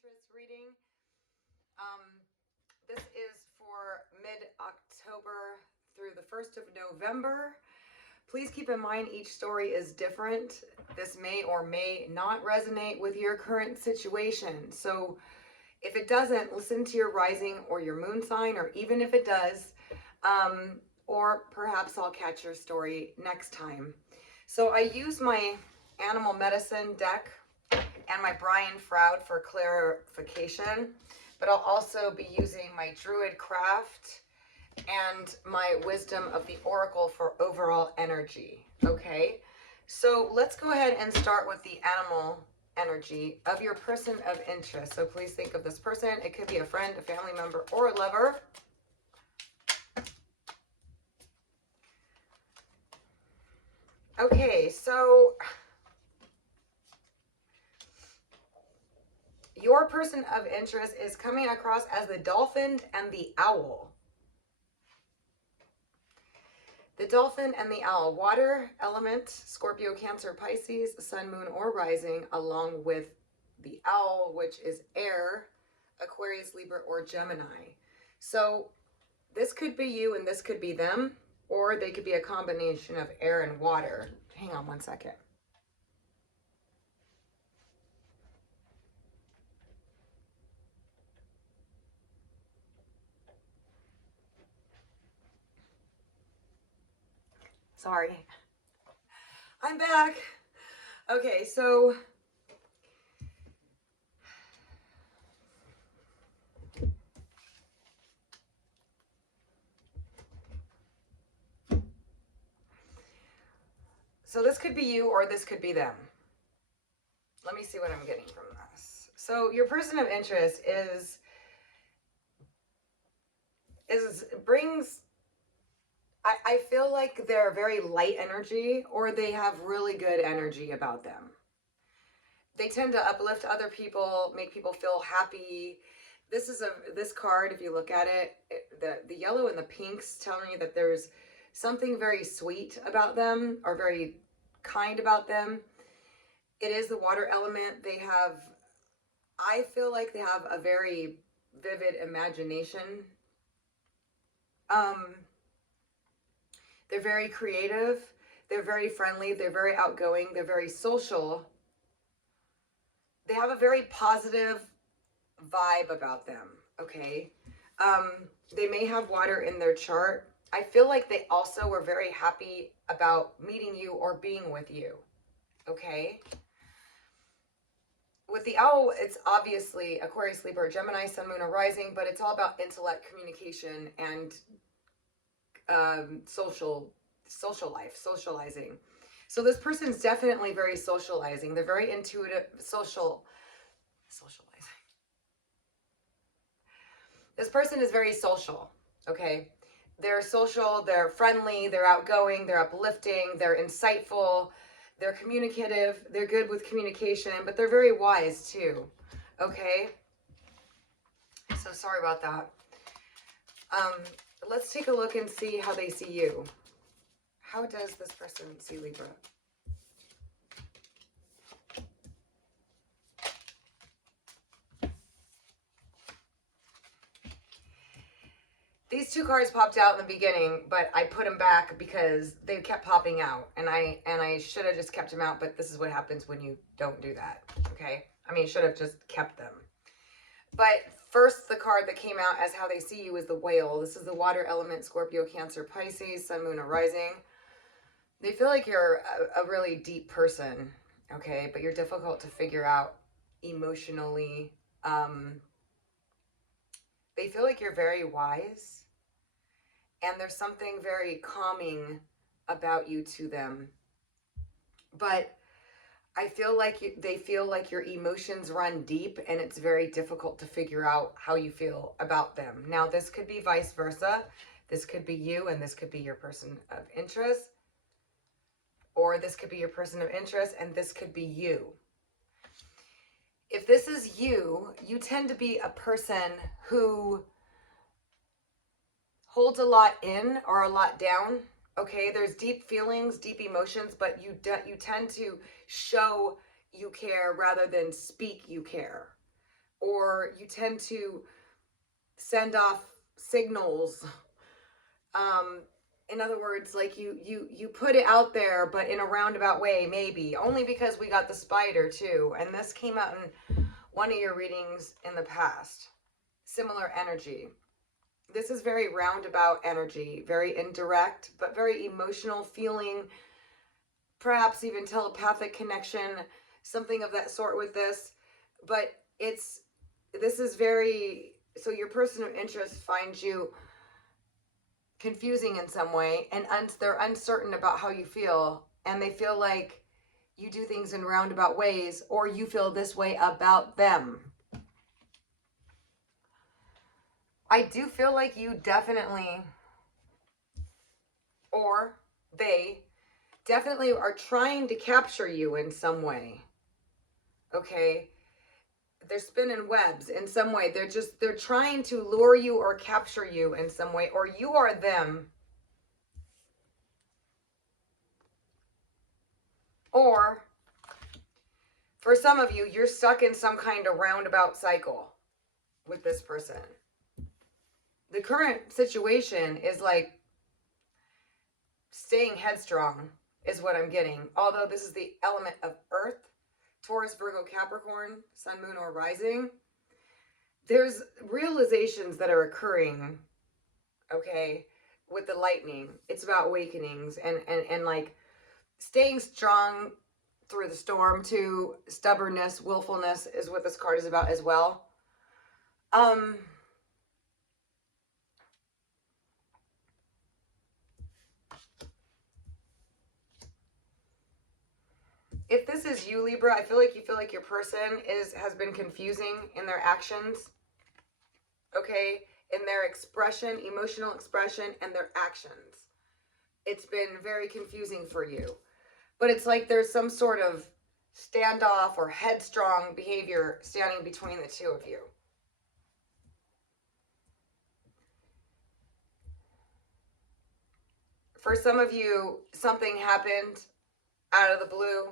interest reading. Um, this is for mid-October through the 1st of November. Please keep in mind each story is different. This may or may not resonate with your current situation. So if it doesn't, listen to your rising or your moon sign, or even if it does, or perhaps I'll catch your story next time. So I use my animal medicine deck and my Brian Froud for clarification, but I'll also be using my Druid Craft and my Wisdom of the Oracle for overall energy. Okay, so let's go ahead and start with the animal energy of your person of interest. So please think of this person. It could be a friend, a family member, or a lover. Okay, so your person of interest is coming across as the dolphin and the owl. The dolphin and the owl, water element, Scorpio, Cancer, Pisces, sun, moon, or rising, along with the owl, which is air, Aquarius, Libra, or Gemini. So this could be you and this could be them, or they could be a combination of air and water. Hang on one second. Sorry. I'm back. Okay, so this could be you or this could be them. Let me see what I'm getting from this. So your person of interest brings, I feel like they're very light energy, or they have really good energy about them. They tend to uplift other people, make people feel happy. This card, if you look at it, the yellow and the pinks telling you that there's something very sweet about them, or very kind about them. It is the water element. I feel like they have a very vivid imagination. They're very creative. They're very friendly. They're very outgoing. They're very social. They have a very positive vibe about them, okay? They may have water in their chart. I feel like they also were very happy about meeting you or being with you, okay? With the owl, it's obviously Aquarius, Libra, Gemini, sun, moon, or rising, but it's all about intellect, communication, and social life, socializing. So this person's definitely very socializing. They're very intuitive, socializing. This person is very social, okay? They're social, they're friendly, they're outgoing, they're uplifting, they're insightful, they're communicative, they're good with communication, but they're very wise too, okay? So sorry about that. Let's take a look and see how they see you. How does this person see Libra? These two cards popped out in the beginning, but I put them back because they kept popping out, and I should have just kept them out, but this is what happens when you don't do that, okay? I mean, should have just kept them. But first, the card that came out as how they see you is the whale. This is the water element, Scorpio, Cancer, Pisces, sun, moon, or rising. They feel like you're a really deep person, okay? But you're difficult to figure out emotionally. They feel like you're very wise, and there's something very calming about you to them. But I feel like they feel like your emotions run deep, and it's very difficult to figure out how you feel about them. Now, this could be vice versa. This could be you, and this could be your person of interest. Or this could be your person of interest, and this could be you. If this is you, you tend to be a person who holds a lot in or a lot down, okay? There's deep feelings, deep emotions, but you tend to show you care rather than speak you care, or you tend to send off signals. In other words, like you put it out there, but in a roundabout way, maybe only because we got the spider too. And this came out in one of your readings in the past. Similar energy. This is very roundabout energy, very indirect, but very emotional feeling, perhaps even telepathic connection, something of that sort with this. But this is very, so your person of interest finds you confusing in some way, and they're uncertain about how you feel, and they feel like you do things in roundabout ways, or you feel this way about them. I do feel like you definitely, or they definitely are trying to capture you in some way. Okay? They're spinning webs in some way. They're trying to lure you or capture you in some way, or you are them. Or for some of you, you're stuck in some kind of roundabout cycle with this person. The current situation is like staying headstrong is what I'm getting. Although this is the element of Earth, Taurus, Virgo, Capricorn, Sun, Moon, or Rising. There's realizations that are occurring, okay, with the lightning. It's about awakenings and like staying strong through the storm too. Stubbornness, willfulness is what this card is about as well. If this is you, Libra, I feel like your person has been confusing in their actions. Okay? In their expression, emotional expression, and their actions. It's been very confusing for you. But it's like there's some sort of standoff or headstrong behavior standing between the two of you. For some of you, something happened out of the blue,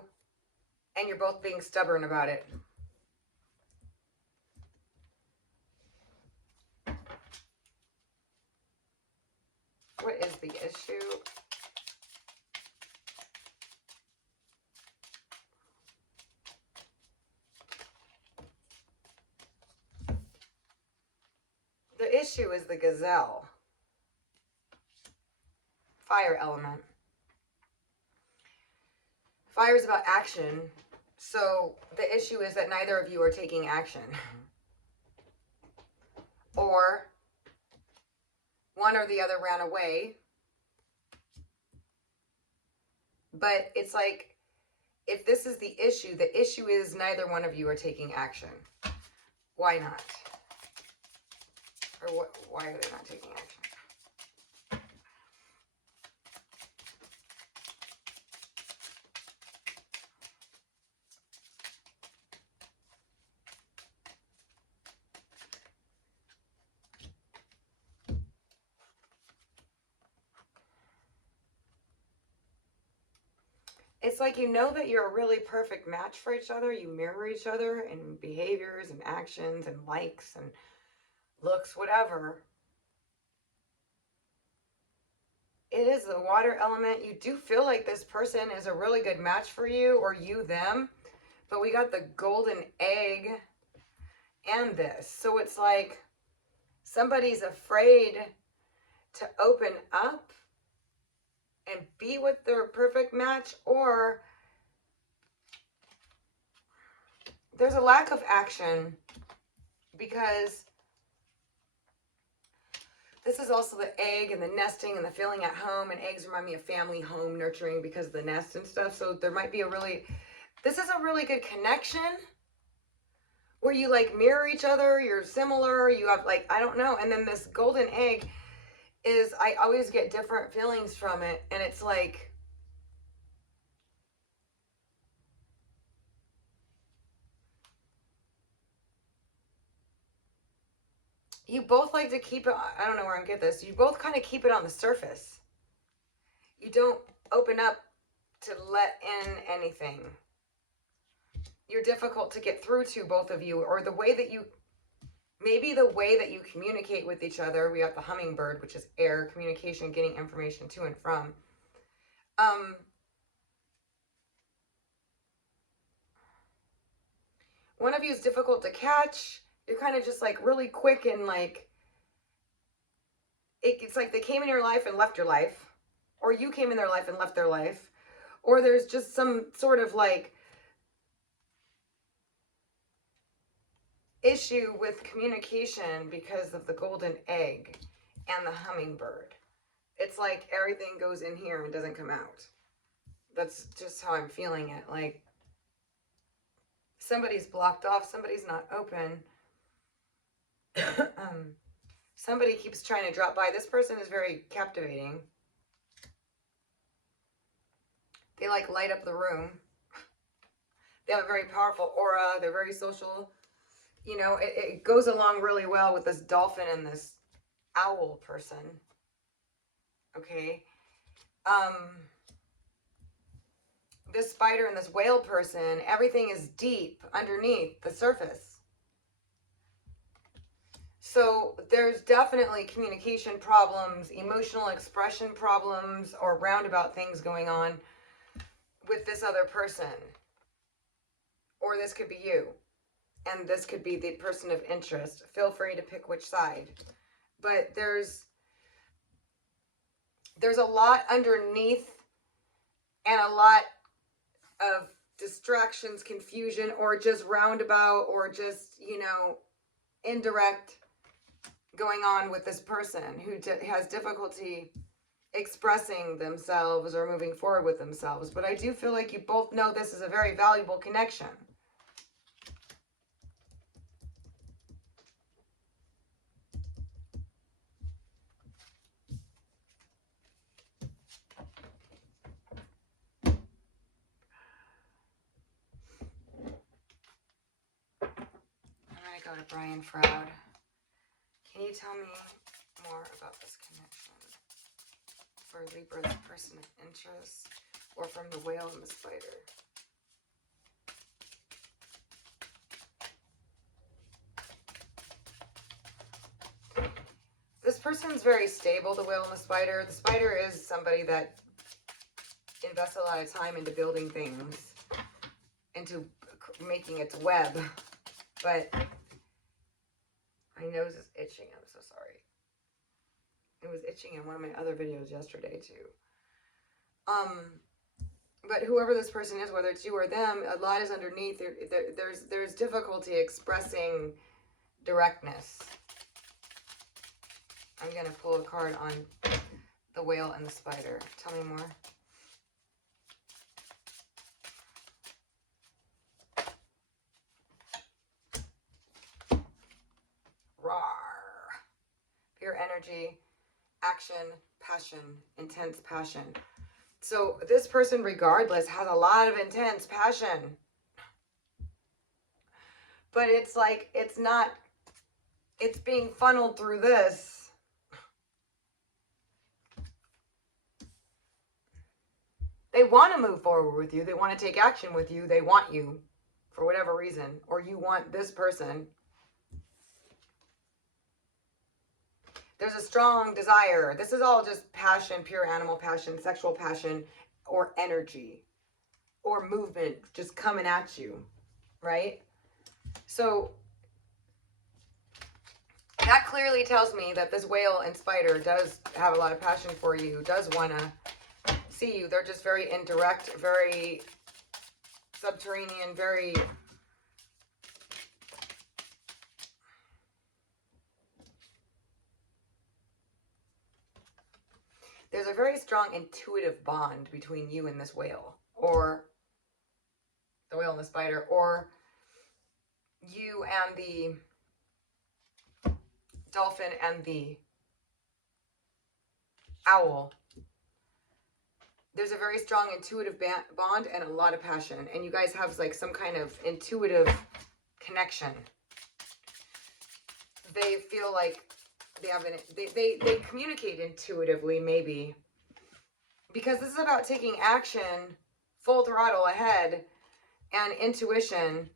and you're both being stubborn about it. What is the issue? The issue is the gazelle. Fire element. Fire is about action. So the issue is that neither of you are taking action. Or one or the other ran away. But it's like, if this is the issue is neither one of you are taking action. Why not? Or what? Why are they not taking action? It's like you know that you're a really perfect match for each other. You mirror each other in behaviors and actions and likes and looks, whatever. It is the water element. You do feel like this person is a really good match for you, or you them. But we got the golden egg and this. So it's like somebody's afraid to open up and be with their perfect match, or there's a lack of action because this is also the egg and the nesting and the feeling at home, and eggs remind me of family, home, nurturing because of the nest and stuff. So there might be this is a really good connection where you like mirror each other, you're similar, you have like, I don't know. And then this golden egg is, I always get different feelings from it. And it's like, you both like to keep it, I don't know where I'm getting this. You both kind of keep it on the surface. You don't open up to let in anything. You're difficult to get through to, both of you, or the way that you maybe the way that you communicate with each other, we got the hummingbird, which is air, communication, getting information to and from. One of you is difficult to catch. You're kind of just like really quick and like, it's like they came in your life and left your life, or you came in their life and left their life, or there's just some sort of like issue with communication because of the golden egg and the hummingbird. It's like everything goes in here and doesn't come out. That's just how I'm feeling it. Like somebody's blocked off, somebody's not open. Somebody keeps trying to drop by. This person is very captivating. They like light up the room. They have a very powerful aura. They're very social. You know, it goes along really well with this dolphin and this owl person. Okay. This spider and this whale person, everything is deep underneath the surface. So there's definitely communication problems, emotional expression problems, or roundabout things going on with this other person. Or this could be you. And this could be the person of interest. Feel free to pick which side. But there's a lot underneath and a lot of distractions, confusion, or just roundabout, or just, you know, indirect going on with this person who has difficulty expressing themselves or moving forward with themselves. But I do feel like you both know this is a very valuable connection. Go to Brian Froud. Can you tell me more about this connection for Libra's person of interest, or from the whale and the spider? This person's very stable, the whale and the spider. The spider is somebody that invests a lot of time into building things, into making its web, but my nose is itching. I'm so sorry. It was itching in one of my other videos yesterday too. But whoever this person is, whether it's you or them, a lot is underneath. There's difficulty expressing directness. I'm gonna pull a card on the whale and the spider. Tell me more. Pure energy, action, passion, intense passion. So this person, regardless, has a lot of intense passion. But it's like, it's being funneled through this. They want to move forward with you. They want to take action with you. They want you for whatever reason. Or you want this person. There's a strong desire. This is all just passion, pure animal passion, sexual passion, or energy, or movement just coming at you, right? So that clearly tells me that this whale and spider does have a lot of passion for you, does want to see you. They're just very indirect, very subterranean, very... There's a very strong intuitive bond between you and this whale, or the whale and the spider, or you and the dolphin and the owl. There's a very strong intuitive bond and a lot of passion, and you guys have like some kind of intuitive connection. They feel like they have they communicate intuitively, maybe, because this is about taking action, full throttle ahead, and intuition.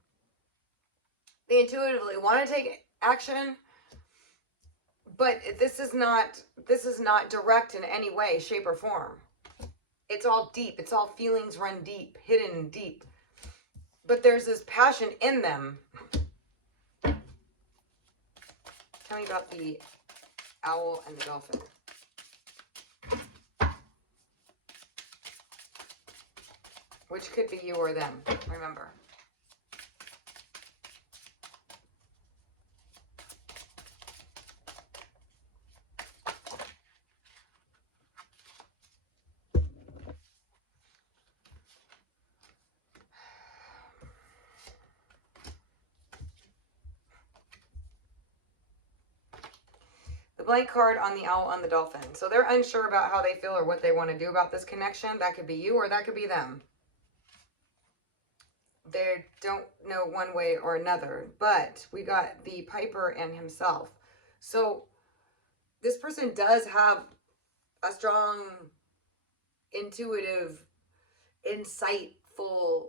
They intuitively want to take action. But this is not direct in any way, shape, or form. It's all deep. It's all feelings run deep, hidden deep. But there's this passion in them. Tell me about the owl and the dolphin. Which could be you or them, remember. The blank card on the owl on the dolphin. So they're unsure about how they feel or what they want to do about this connection. That could be you or that could be them. They don't know one way or another. But we got the Piper and himself. So this person does have a strong, intuitive, insightful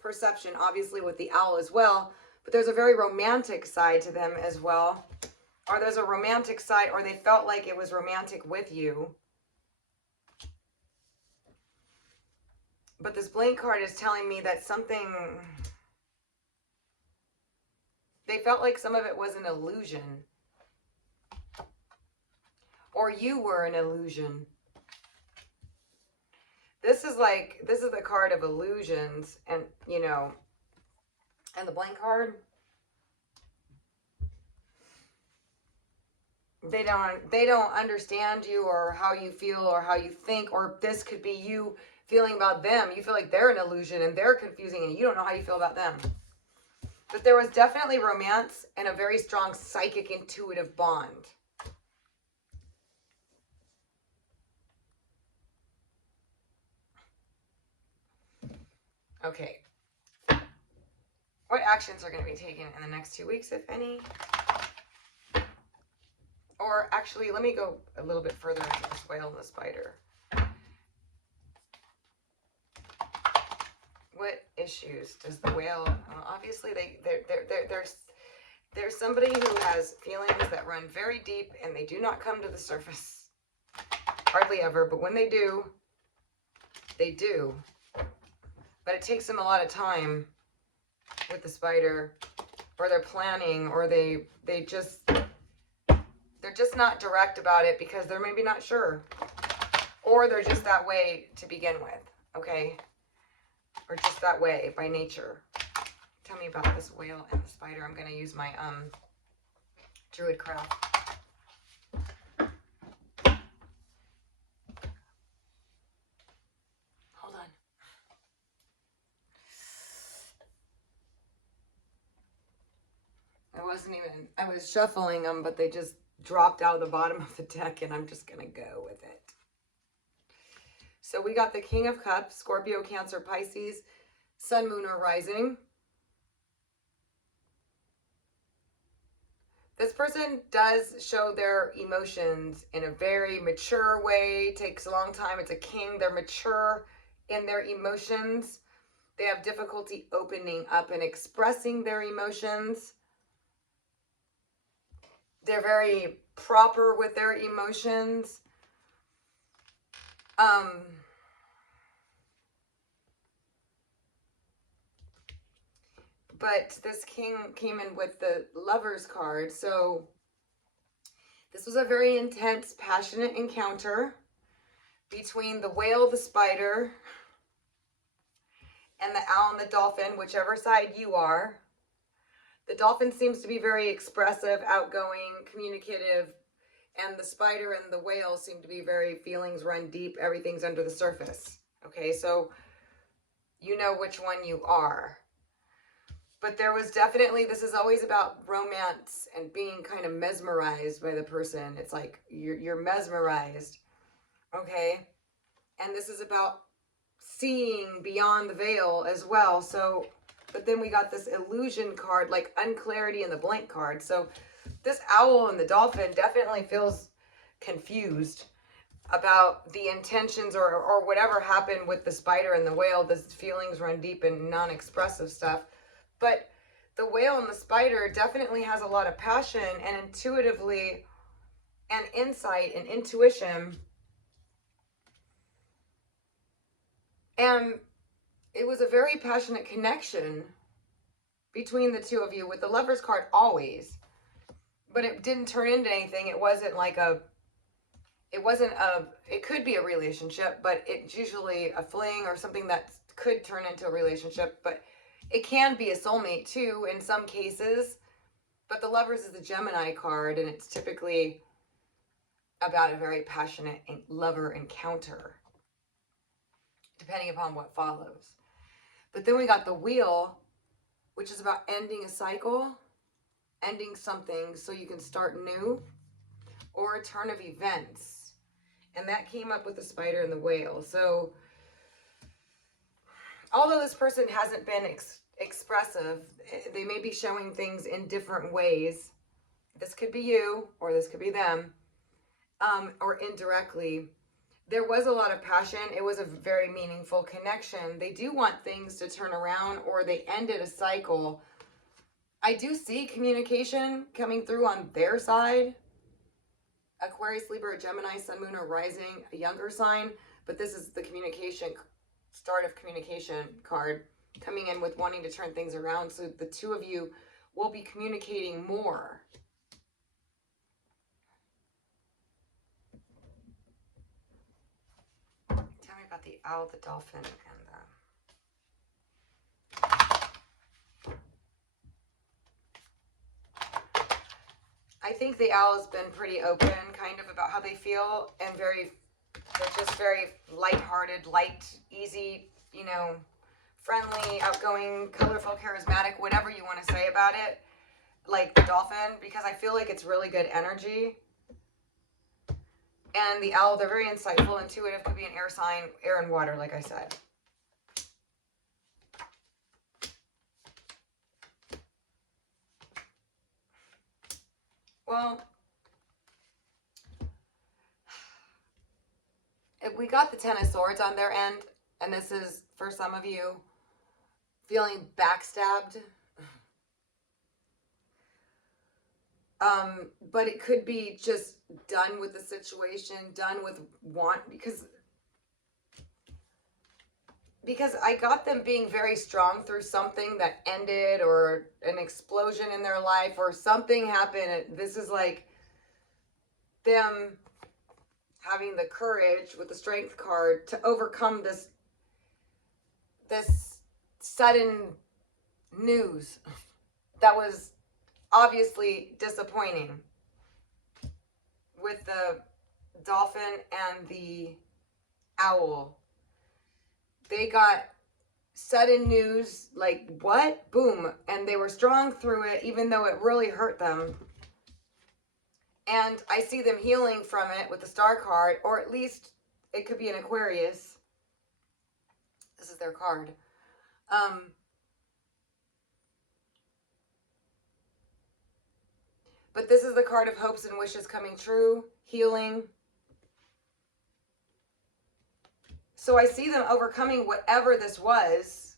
perception, obviously with the owl as well. But there's a very romantic side to them as well. Or there's a romantic side, or they felt like it was romantic with you. But this blank card is telling me that something, they felt like some of it was an illusion. Or you were an illusion. This is the card of illusions, and, you know, and the blank card, they don't understand you or how you feel or how you think, or this could be you feeling about them. You feel like they're an illusion and they're confusing and you don't know how you feel about them. But there was definitely romance and a very strong psychic intuitive bond. Okay. What actions are going to be taken in the next 2 weeks, if any? Or actually, let me go a little bit further into this whale and the spider. What issues does the whale? Well, obviously, there's somebody who has feelings that run very deep and they do not come to the surface hardly ever. But when they do, they do. But it takes them a lot of time with the spider, or they're planning, or they're just not direct about it because they're maybe not sure, or they're just that way to begin with, okay? Or just that way by nature. Tell me about this whale and the spider. I'm going to use my druid craft. Hold on. I was shuffling them, but they just dropped out of the bottom of the deck, and I'm just going to go with it. So we got the King of Cups, Scorpio, Cancer, Pisces, Sun, Moon, or Rising. This person does show their emotions in a very mature way. Takes a long time. It's a king. They're mature in their emotions. They have difficulty opening up and expressing their emotions. They're very proper with their emotions. But this king came in with the Lovers card. So this was a very intense, passionate encounter between the whale, the spider, and the owl and the dolphin, whichever side you are. The dolphin seems to be very expressive, outgoing, communicative, and the spider and the whale seem to be very feelings run deep, everything's under the surface. Okay, so you know which one you are. But there was definitely, this is always about romance and being kind of mesmerized by the person. It's like you're mesmerized, okay? And this is about seeing beyond the veil as well. So, but then we got this illusion card, like unclarity in the blank card. So this owl and the dolphin definitely feels confused about the intentions or whatever happened with the spider and the whale. This feelings run deep and non-expressive stuff. But the whale and the spider definitely has a lot of passion and intuitively and insight and intuition. And it was a very passionate connection between the two of you with the Lovers card always. But it didn't turn into anything. It wasn't like it could be a relationship, but it's usually a fling or something that could turn into a relationship. But it can be a soulmate too in some cases. But the Lovers is the Gemini card, and it's typically about a very passionate lover encounter, depending upon what follows. But then we got the Wheel, which is about ending a cycle, ending something so you can start new, or a turn of events. And that came up with the Spider and the Whale. So although this person hasn't been expressive, they may be showing things in different ways. This could be you, or this could be them, or indirectly. There was a lot of passion. It was a very meaningful connection. They do want things to turn around, or they ended a cycle. I do see communication coming through on their side. Aquarius, Libra, Gemini, Sun, Moon, or Rising, a younger sign. But this is the communication, start of communication card, coming in with wanting to turn things around. So the two of you will be communicating more. Tell me about the owl, the dolphin, and the... I think the owl has been pretty open, kind of, about how they feel, and they're just very lighthearted, light, easy, you know, friendly, outgoing, colorful, charismatic, whatever you want to say about it, like the dolphin, because I feel like it's really good energy. And the owl, they're very insightful, intuitive, could be an air sign, air and water, like I said. Well, if we got the Ten of Swords on their end, and this is, for some of you, feeling backstabbed. But it could be just done with the situation, done with because I got them being very strong through something that ended, or an explosion in their life, or something happened. This is like them having the courage with the Strength card to overcome this sudden news that was obviously disappointing with the dolphin and the owl. They got sudden news, like, what? Boom. And they were strong through it, even though it really hurt them. And I see them healing from it with the Star card, or at least it could be an Aquarius. This is their card. But this is the card of hopes and wishes coming true, healing. So I see them overcoming whatever this was.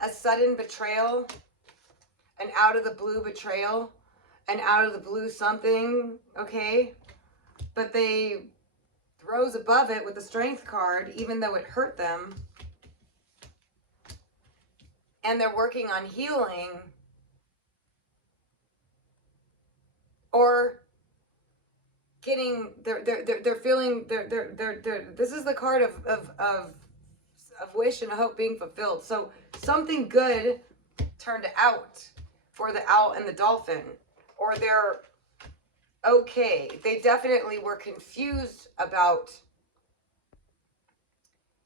A sudden betrayal, an out of the blue betrayal, an out of the blue something, okay? But they rose above it with the Strength card, even though it hurt them. And they're working on healing, or getting, they're feeling, this is the card of wish and hope being fulfilled. So something good turned out for the owl and the dolphin, or they're okay. They definitely were confused about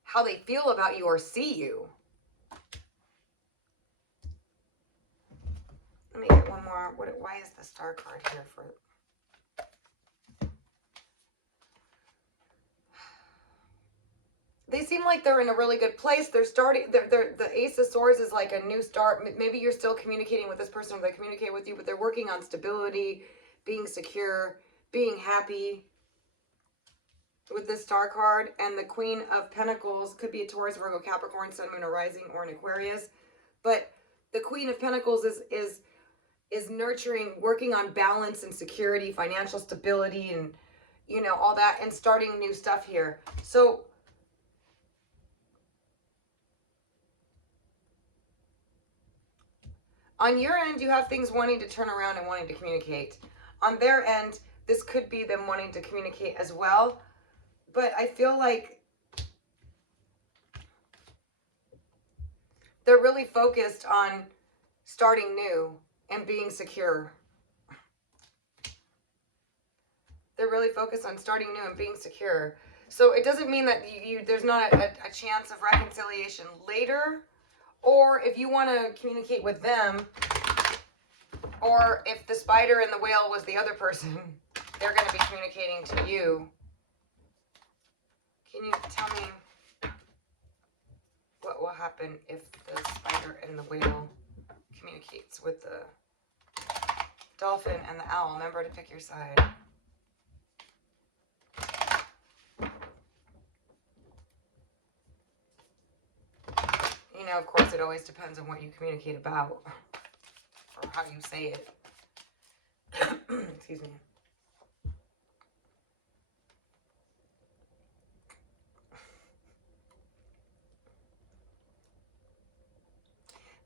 how they feel about you or see you. Let me get one more. Why is the Star card here for? They seem like they're in a really good place. They're starting, the Ace of Swords is like a new start. Maybe you're still communicating with this person, or they communicate with you, but they're working on stability, being secure, being happy. with this Star card, and the Queen of Pentacles could be a Taurus, Virgo, Capricorn, Sun, Moon, or Rising, or an Aquarius. But the Queen of Pentacles is nurturing, working on balance and security, financial stability, and, you know, all that, and starting new stuff here. So on your end, you have things wanting to turn around and wanting to communicate. On their end, this could be them wanting to communicate as well. But I feel like they're really focused on starting new and being secure. They're really focused on starting new and being secure. So it doesn't mean that there's not a chance of reconciliation later. Or if you want to communicate with them, or if the spider and the whale was the other person, they're going to be communicating to you. Can you tell me what will happen if the spider and the whale communicates with the dolphin and the owl? Remember to pick your side. You know, of course, it always depends on what you communicate about or how you say it. Excuse me.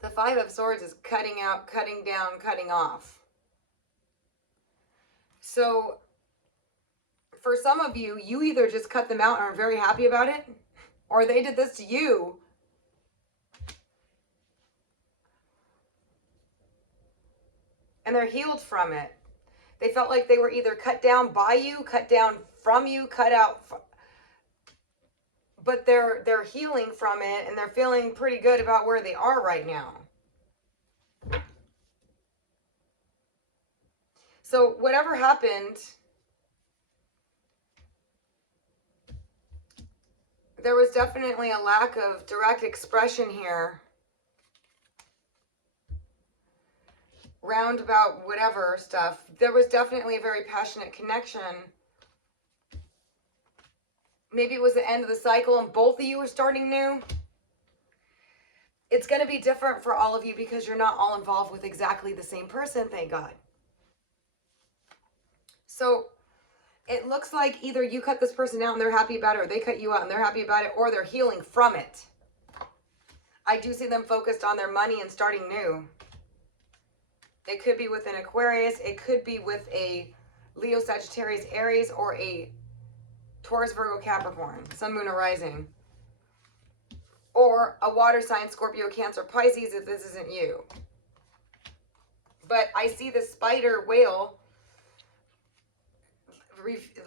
The Five of Swords is cutting out, cutting down, cutting off. So for some of you, you either just cut them out and are very happy about it, or they did this to you. And they're healed from it. They felt like they were either cut down by you, cut down from you, cut out. But they're healing from it, and they're feeling pretty good about where they are right now. So whatever happened, there was definitely a lack of direct expression here. Roundabout whatever stuff. There was definitely a very passionate connection. Maybe it was the end of the cycle and both of you were starting new. It's going to be different for all of you because you're not all involved with exactly the same person, thank God. So it looks like either you cut this person out and they're happy about it, or they cut you out and they're happy about it, or they're healing from it. I do see them focused on their money and starting new. It could be with an Aquarius. It could be with a Leo, Sagittarius, Aries, or a Taurus, Virgo, Capricorn, Sun, Moon, or Rising. Or a water sign, Scorpio, Cancer, Pisces, if this isn't you. But I see the spider whale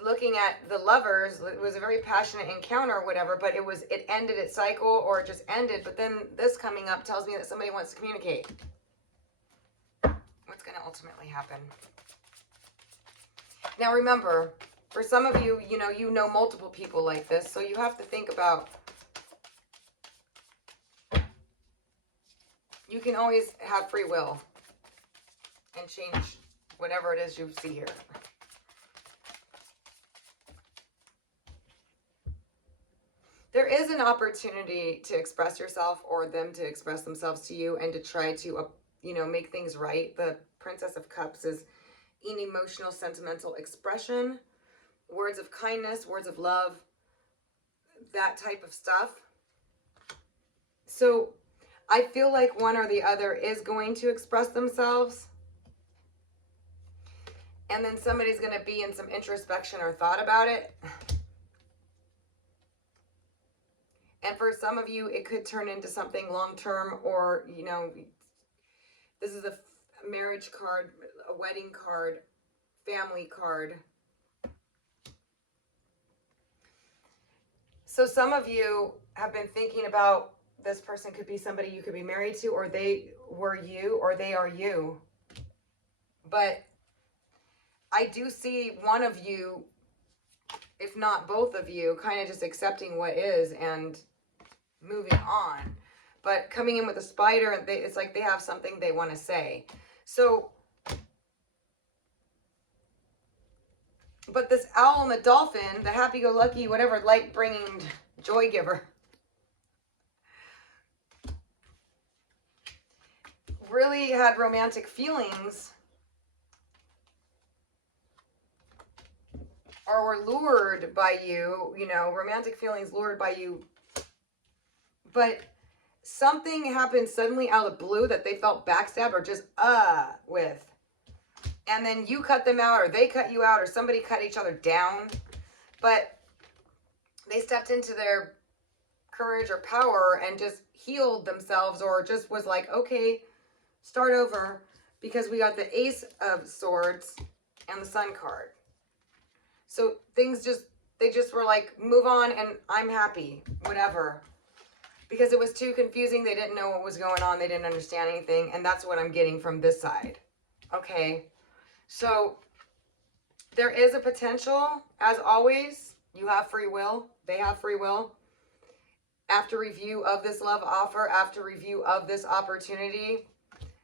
looking at the lovers. It was a very passionate encounter or whatever, but it ended its cycle, or it just ended. But then this coming up tells me that somebody wants to communicate. What's going to ultimately happen? Now remember, for some of you, you know multiple people like this, so you have to think about, you can always have free will and change whatever it is you see here. There is an opportunity to express yourself, or them to express themselves to you, and to try to, make things right. The Princess of Cups is an emotional, sentimental expression, words of kindness, words of love, that type of stuff. So I feel like one or the other is going to express themselves. And then somebody's going to be in some introspection or thought about it. And for some of you, it could turn into something long-term, or, this is a marriage card, a wedding card, family card. So some of you have been thinking about, this person could be somebody you could be married to, or they were you, or they are you. But I do see one of you, if not both of you, kind of just accepting what is and moving on. But coming in with a spider, it's like they have something they want to say. So But this owl and the dolphin, the happy-go-lucky, whatever, light-bringing joy giver, really had romantic feelings or were lured by you, you know, romantic feelings lured by you. But something happened suddenly out of the blue that they felt backstabbed or just with. And then you cut them out, or they cut you out, or somebody cut each other down. But they stepped into their courage or power and just healed themselves, or just was like, okay, start over, because we got the Ace of Swords and the Sun card. So things just, they just were like, move on and I'm happy, whatever. Because it was too confusing. They didn't know what was going on. They didn't understand anything. And that's what I'm getting from this side. Okay. So there is a potential, as always. You have free will. They have free will. After review of this love offer, after review of this opportunity,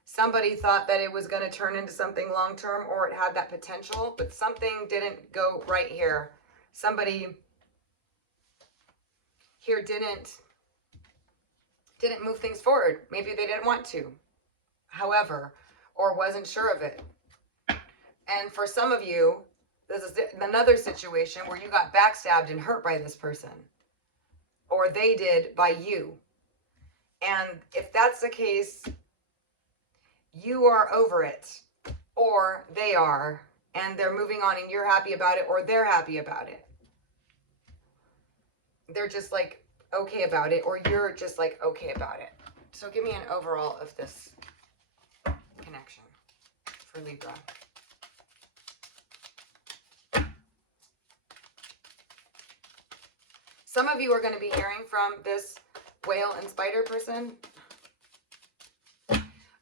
somebody thought that it was going to turn into something long-term, or it had that potential, but something didn't go right here. Somebody here didn't move things forward. Maybe they didn't want to, however, or wasn't sure of it. And for some of you, this is another situation where you got backstabbed and hurt by this person, or they did by you. And if that's the case, you are over it, or they are, and they're moving on and you're happy about it, or they're happy about it. They're just like okay about it, or you're just like okay about it. So give me an overall of this connection for Libra. Some of you are going to be hearing from this whale and spider person.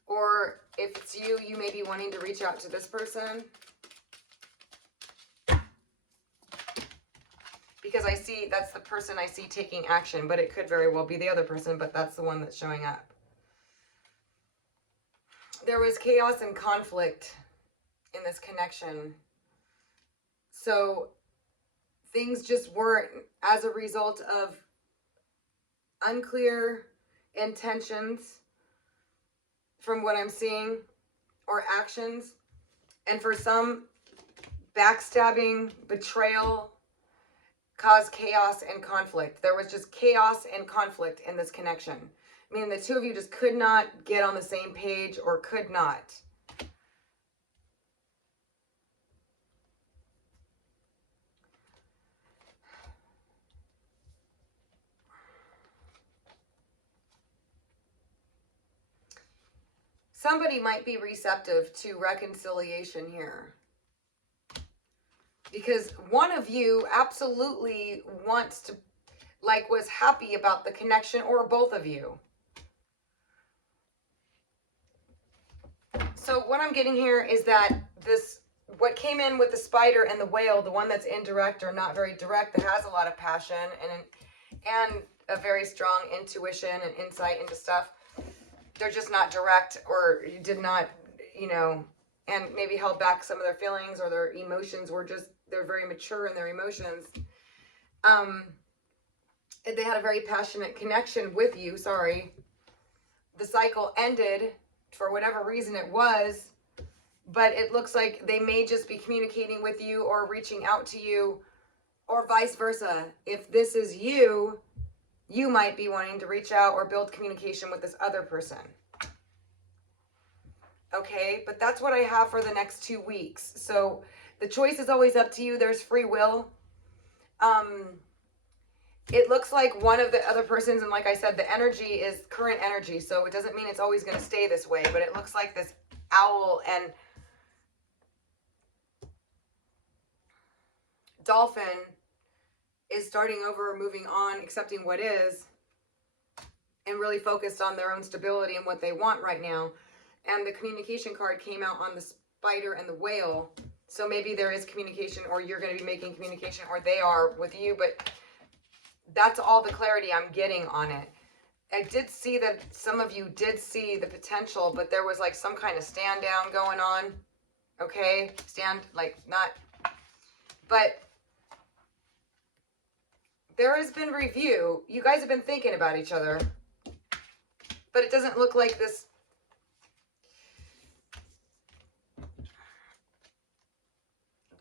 Or if it's you, you may be wanting to reach out to this person. Because I see, that's the person I see taking action, but it could very well be the other person, but that's the one that's showing up. There was chaos and conflict in this connection. So things just weren't, as a result of unclear intentions from what I'm seeing, or actions. And for some, backstabbing, betrayal caused chaos and conflict. There was just chaos and conflict in this connection. I mean, the two of you just could not get on the same page, or could not. Somebody might be receptive to reconciliation here, because one of you absolutely wants to, like, was happy about the connection, or both of you. So what I'm getting here is that this, what came in with the spider and the whale, the one that's indirect or not very direct, that has a lot of passion and a very strong intuition and insight into stuff, they're just not direct, or did not, you know, and maybe held back some of their feelings, or their emotions were just, they're very mature in their emotions. They had a very passionate connection with you. Sorry. The cycle ended for whatever reason it was, but it looks like they may just be communicating with you or reaching out to you, or vice versa. If this is you, you might be wanting to reach out or build communication with this other person. Okay, but that's what I have for the next 2 weeks. So the choice is always up to you. There's free will. It looks like one of the other persons, and like I said, the energy is current energy, so it doesn't mean it's always going to stay this way, but it looks like this owl and dolphin is starting over, moving on, accepting what is, and really focused on their own stability and what they want right now. And the communication card came out on the spider and the whale. So maybe there is communication, or you're going to be making communication, or they are with you, but that's all the clarity I'm getting on it. I did see that some of you did see the potential, but there was like some kind of stand down going on. Okay? Stand, like, not But there has been review. You guys have been thinking about each other, but it doesn't look like this.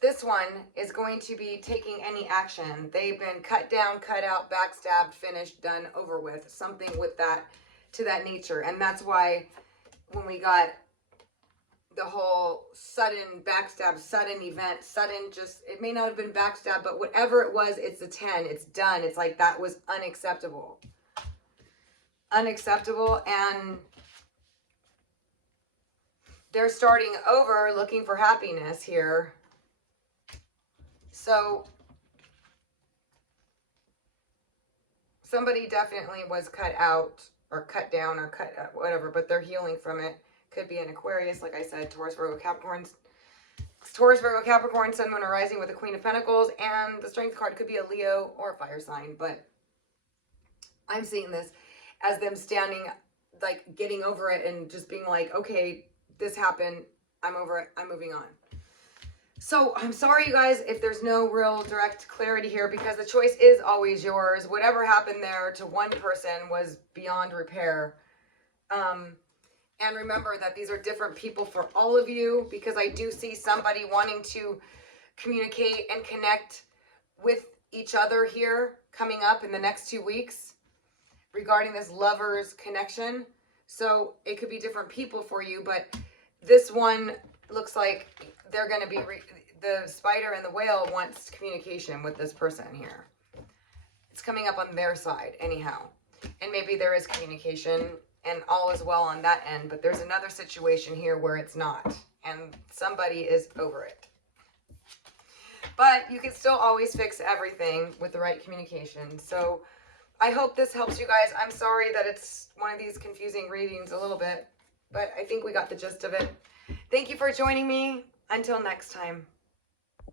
This one is going to be taking any action. They've been cut down, cut out, backstabbed, finished, done, over with. Something with that, to that nature. And that's why when we got the whole sudden backstab, sudden event, sudden just, it may not have been backstab, but whatever it was, it's a 10. It's done. It's like that was unacceptable. Unacceptable. And they're starting over looking for happiness here. So somebody definitely was cut out or cut down or cut whatever, but they're healing from it. Could be an Aquarius, like I said, Taurus, Virgo, Capricorn, Sun, Moon, or Rising with the Queen of Pentacles, and the Strength card could be a Leo or a fire sign, but I'm seeing this as them standing, like getting over it and just being like, okay, this happened, I'm over it, I'm moving on. So I'm sorry, you guys, if there's no real direct clarity here, because the choice is always yours. Whatever happened there to one person was beyond repair. And remember that these are different people for all of you, because I do see somebody wanting to communicate and connect with each other here coming up in the next 2 weeks regarding this lover's connection. So it could be different people for you, but this one looks like they're going to be, the spider and the whale wants communication with this person here. It's coming up on their side anyhow. And maybe there is communication and all is well on that end, but there's another situation here where it's not, and somebody is over it. But you can still always fix everything with the right communication. So I hope this helps you guys. I'm sorry that it's one of these confusing readings a little bit, but I think we got the gist of it. Thank you for joining me. Until next time.